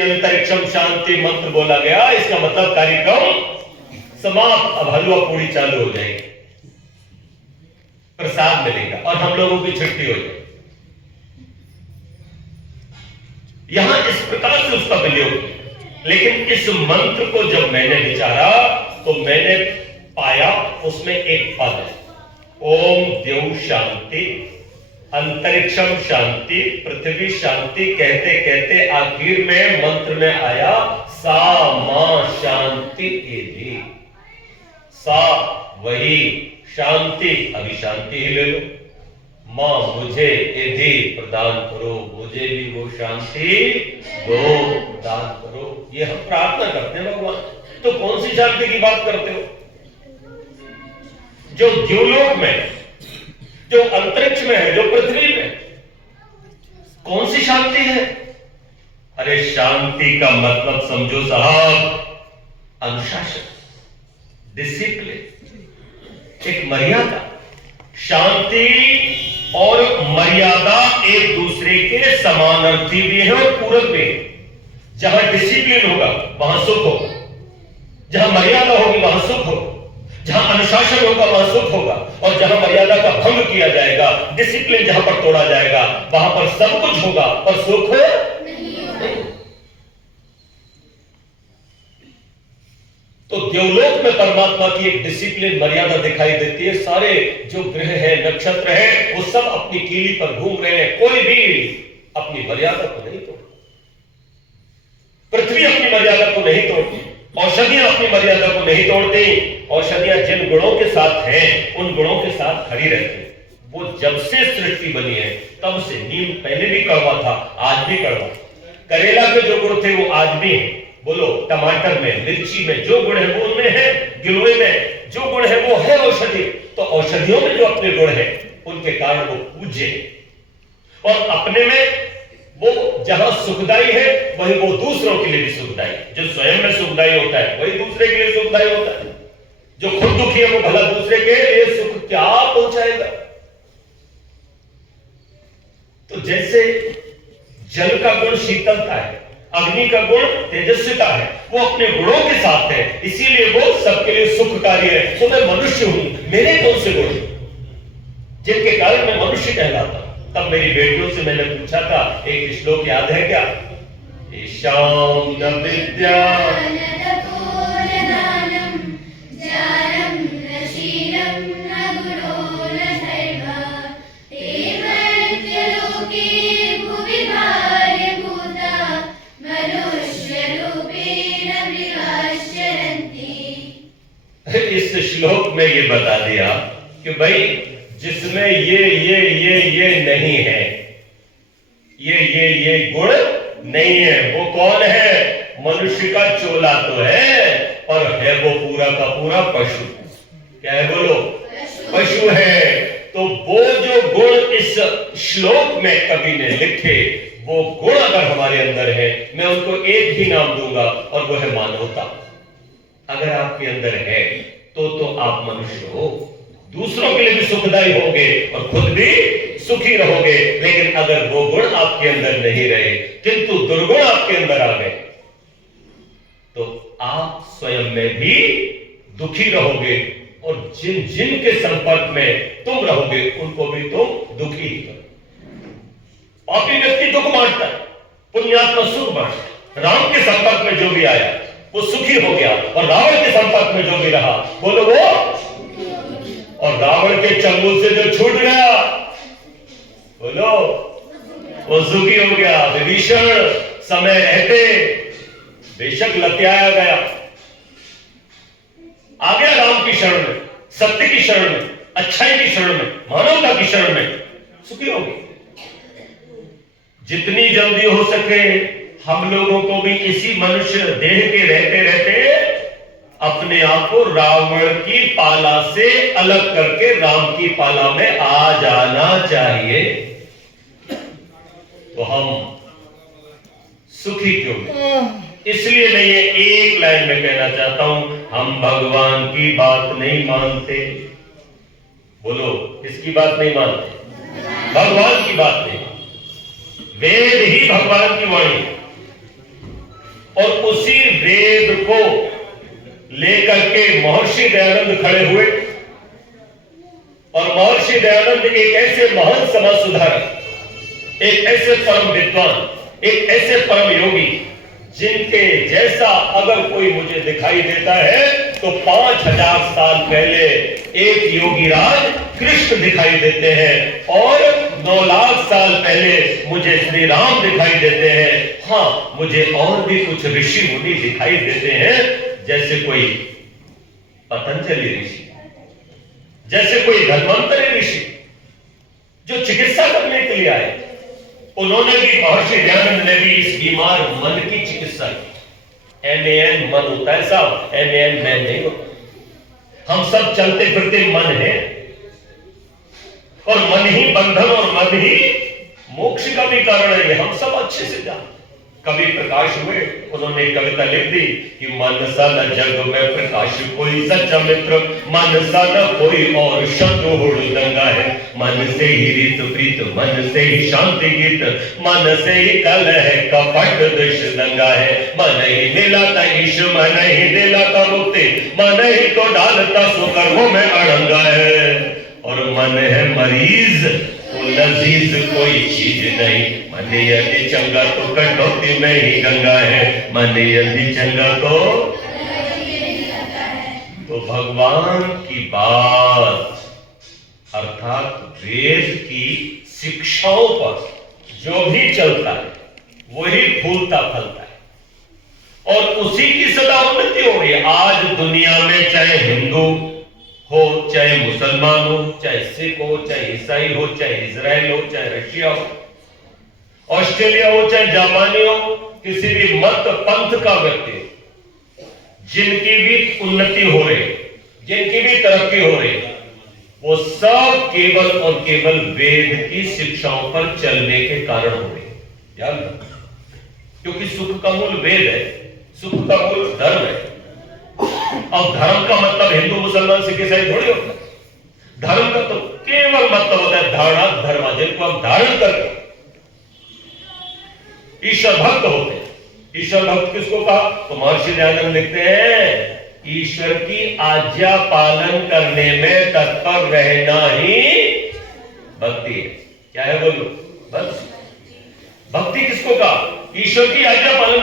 अंतरिक्षम शांति मंत्र बोला गया, इसका मतलब कार्यक्रम समाप्त। अब हलवा पूरी चालू हो जाएगी, प्रसाद मिलेगा और हम लोगों की छुट्टी हो जाएगी। यहां इस प्रकार से उसका विनियोग किया। लेकिन इस मंत्र को जब मैंने विचारा तो मैंने पाया उसमें एक पद है, ओम द्यौ शांति, अंतरिक्षम शांति, पृथ्वी शांति। कहते कहते आखिर में मंत्र में आया सा मां शांति एधि। सा वही, शांति अभी शांति ही ले लो, मां मुझे एधि प्रदान करो, मुझे भी वो शांति दो, प्रदान करो। ये हम प्रार्थना करते हैं भगवान। तो कौन सी शांति की बात करते हो? जो द्युलोक में, जो अंतरिक्ष में है, जो पृथ्वी में, कौन सी शांति है? अरे शांति का मतलब समझो साहब, अनुशासन, डिसिप्लिन, एक मर्यादा। शांति और मर्यादा एक दूसरे के समानार्थी भी है और पूरक भी है। जहां डिसिप्लिन होगा वहां सुख होगा, जहां मर्यादा होगी वहां सुख होगा, जहां अनुशासन होगा वहां सुख होगा, और जहां मर्यादा का भंग किया जाएगा, डिसिप्लिन जहां पर तोड़ा जाएगा, वहां पर सब कुछ होगा और सुख नहीं। तो देवलोक में परमात्मा की एक डिसिप्लिन, मर्यादा दिखाई देती है। सारे जो ग्रह है, नक्षत्र है, वो सब अपनी कीली पर घूम रहे हैं, कोई भी अपनी मर्यादा को नहीं तोड़ता। पृथ्वी अपनी मर्यादा को नहीं तोड़ती, औषधियां अपनी मर्यादा को नहीं तोड़ती। औषधियां जिन गुणों के साथ हैं उन गुणों के साथ खड़ी रहती है। वो जब से सृष्टि बनी है तब से, नीम पहले भी कड़वा था, आज भी कड़वा। करेला के जो गुण थे वो आज भी हैं। बोलो, टमाटर में, मिर्ची में जो गुण है वो उनमें है, गिलोय में जो गुण है वो है औषधि। तो औषधियों में जो अपने गुण है उनके कारण वो पूज्य है, और अपने में वो जहां सुखदाई है वही वो दूसरों के लिए भी सुखदाई। जो स्वयं में सुखदाई होता है वही दूसरे के लिए सुखदाई होता है। जो खुद दुखी है वो भला दूसरे के लिए सुख क्या पहुंचाएगा? तो जैसे जल का गुण शीतलता है, अग्नि का गुण तेजस्विता है, वो अपने गुणों के साथ है, इसीलिए वो सबके लिए सुखकारी है। तो मैं मनुष्य हूं, मेरे कौन से गुण जिनके कारण मैं मनुष्य कहलाता हूं? तब मेरी बेटियों से मैंने पूछा था, एक श्लोक याद है क्या? ईशाम न विद्या इस श्लोक में ये बता दिया कि भाई जिसमें ये नहीं है, ये गुण नहीं है, वो कौन है? मनुष्य का चोला तो है, और है वो पूरा का पूरा पशु। क्या है बोलो? पशु है। तो वो जो गुण इस श्लोक में कवि ने लिखे, वो गुण अगर हमारे अंदर है, मैं उनको एक ही नाम दूंगा और वो है मानवता। अगर आपके अंदर है तो आप मनुष्य हो, दूसरों के लिए भी सुखदायी होंगे और खुद भी सुखी रहोगे। लेकिन अगर वो गुण आपके अंदर नहीं रहे किंतु दुर्गुण आपके अंदर आ गए, तो आप स्वयं में भी दुखी रहोगे, और जिन जिन के संपर्क में तुम रहोगे उनको भी तुम दुखी ही करो। पापी व्यक्ति दुख बांटता है, पुण्यात्मा सुख बांटता है। राम के संपर्क में जो भी आया वो सुखी हो गया, और रावण के संपर्क में जो भी रहा बोलो वो, और रावण के चंगुल से जो छूट गया बोलो वो सुखी हो गया। विभीषण समय रहते बेशक लत्याया गया, आ गया राम की शरण में, सत्य की शरण में, अच्छाई की शरण में, मानवता की शरण में, सुखी हो गई। जितनी जल्दी हो सके हम लोगों को भी इसी मनुष्य देह के रहते रहते अपने आप को रावण की पाला से अलग करके राम की पाला में आ जाना चाहिए। तो हम सुखी क्यों? इसलिए मैं ये एक लाइन में कहना चाहता हूं, हम भगवान की बात नहीं मानते। बोलो, किसकी बात नहीं मानते? भगवान की बात नहीं। वेद ही भगवान की वाणी, और उसी वेद को लेकर के महर्षि दयानंद खड़े हुए। और महर्षि दयानंद एक ऐसे महान समाज सुधारक, एक ऐसे परम विद्वान, एक ऐसे परम योगी जिनके जैसा अगर कोई मुझे दिखाई देता है तो 5000 साल पहले एक योगीराज कृष्ण दिखाई देते हैं और 9 लाख साल पहले मुझे श्री राम दिखाई देते हैं। हाँ, मुझे और भी कुछ ऋषि मुनि दिखाई देते हैं, जैसे कोई पतंजलि ऋषि, जैसे कोई धन्वंतरि ऋषि जो चिकित्सा करने के लिए आए। उन्होंने भी, महर्षि दयानंद ने भी इस बीमार मन की चिकित्सा की। MAN मन होता है साहब, MAN मैन नहीं होता। हम सब चलते फिरते मन है, और मन ही बंधन और मन ही मोक्ष का भी कारण है, हम सब अच्छे से जानते। कवि प्रकाश हुए, उन्होंने कविता लिख दी कि मन सा न जग में प्रकाश कोई सच्चा मित्र, मन सा न कोई और शत्रु हुड़दंगा है। मन से ही रीत प्रीत, मन से ही शांति गीत, मन से ही कलह कपट दुष्दंगा है। मन ही दिलाता ईश, मन ही दिलाता मुक्ति, मन ही तो डालता सुकर्मों में अड़ंगा है। और मन है मरीज तो लजीज कोई चीज नहीं, मन यदि चंगा तो कटौती में ही गंगा है। मन यदि चंगा तो भगवान की बात अर्थात वेद की शिक्षाओं पर जो भी चलता है वही फूलता फलता है, और उसी की सदा उन्नति हो रही है। आज दुनिया में चाहे हिंदू हो, चाहे मुसलमान हो, चाहे सिख हो, चाहे ईसाई हो, चाहे इजराइल हो, चाहे रशिया हो, ऑस्ट्रेलिया हो, चाहे जापानी हो, किसी भी मत पंथ का व्यक्ति, जिनकी भी उन्नति हो रही, जिनकी भी तरक्की हो रही, वो सब केवल और केवल वेद की शिक्षाओं पर चलने के कारण हो रही है। याद रखो, क्योंकि सुख का मूल वेद है, सुख का मूल धर्म है। अब धर्म का मतलब हिंदू मुसलमान सिख ईसाई थोड़ी होता है। धर्म का तो केवल मतलब होता है धारणा धर्म, जिनको हम धारण करके ईश्वर भक्त होते हैं। ईश्वर भक्त किसको कहा? तो महर्षि दयानंद लिखते हैं, ईश्वर की आज्ञा पालन करने में तत्पर रहना ही भक्ति है। क्या है बोलो? बस भक्ति किसको कहा? ईश्वर की आज्ञा पालन